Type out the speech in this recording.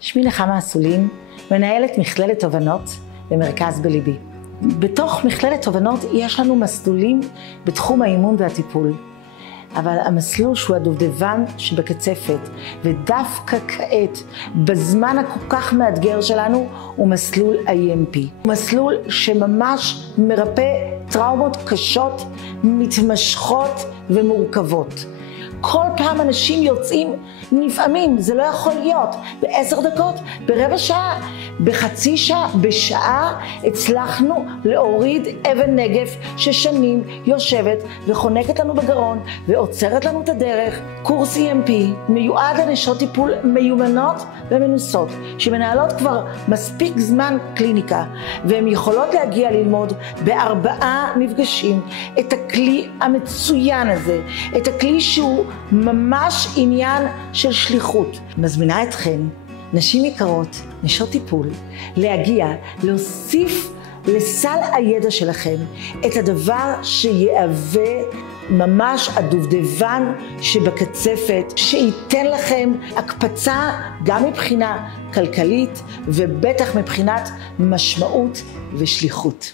שמי נחמה אסולין, מנהלת מכללת תובנות במרכז בליבי. בתוך מכללת תובנות יש לנו מסלולים בתחום האימון והטיפול. אבל המסלול שהוא הדובדבן שבקצפת, ודווקא כעת, בזמן הכל כך מאתגר שלנו, הוא מסלול IMP. מסלול שממש מרפא טראומות קשות, מתמשכות ומורכבות. כל פעם אנשים יוצאים נפעמים, זה לא יכול להיות. ב10 דקות, ברבע שעה, בחצי שעה, בשעה, הצלחנו להוריד אבן נגף ששנים יושבת וחונקת לנו בגרון ועוצרת לנו את הדרך. קורס EMP מיועד לנשות טיפול מיומנות ומנוסות, שמנהלות כבר מספיק זמן קליניקה, והן יכולות להגיע ללמוד ב4 מפגשים את הכלי המצוין הזה, את הכלי שהוא ממש עניין של שליחות. מזמינה אתכן, נשים יקרות, נשות טיפול, להגיע, להוסיף לסל הידע שלכם את הדבר שיהווה ממש הדובדבן שבקצפת, שייתן לכם הקפצה גם מבחינה כלכלית ובטח מבחינת משמעות ושליחות.